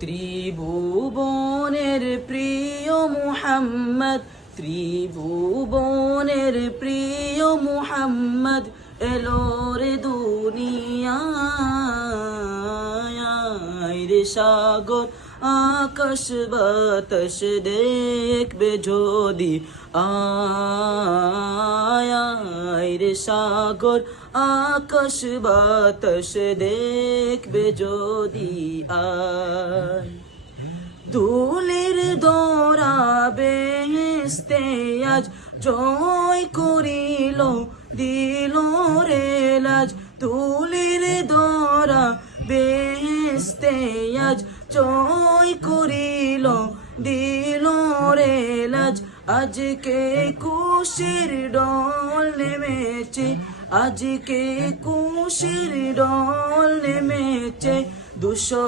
ত্রিভুবনের প্রিয় মুহাম্মদ, ত্রিভুবনের প্রিয় মুহাম্মদ এলো রে দুনিয়ায়। রে সাগর আকাশ বাতাস দেখবে যদি আয়, রে সাগর আকাশ বাতাস দেখবে যদি আয়। ধুলির দরা বেহেশতে আজ জয় করিল দিল রে লাজ। ধুলির দরা বেহেশতে আজ জয় করিল দিল রে লাজ। আজকে খুশির ডল নেমেছে, আজকে খুশির ডল নেমেছে।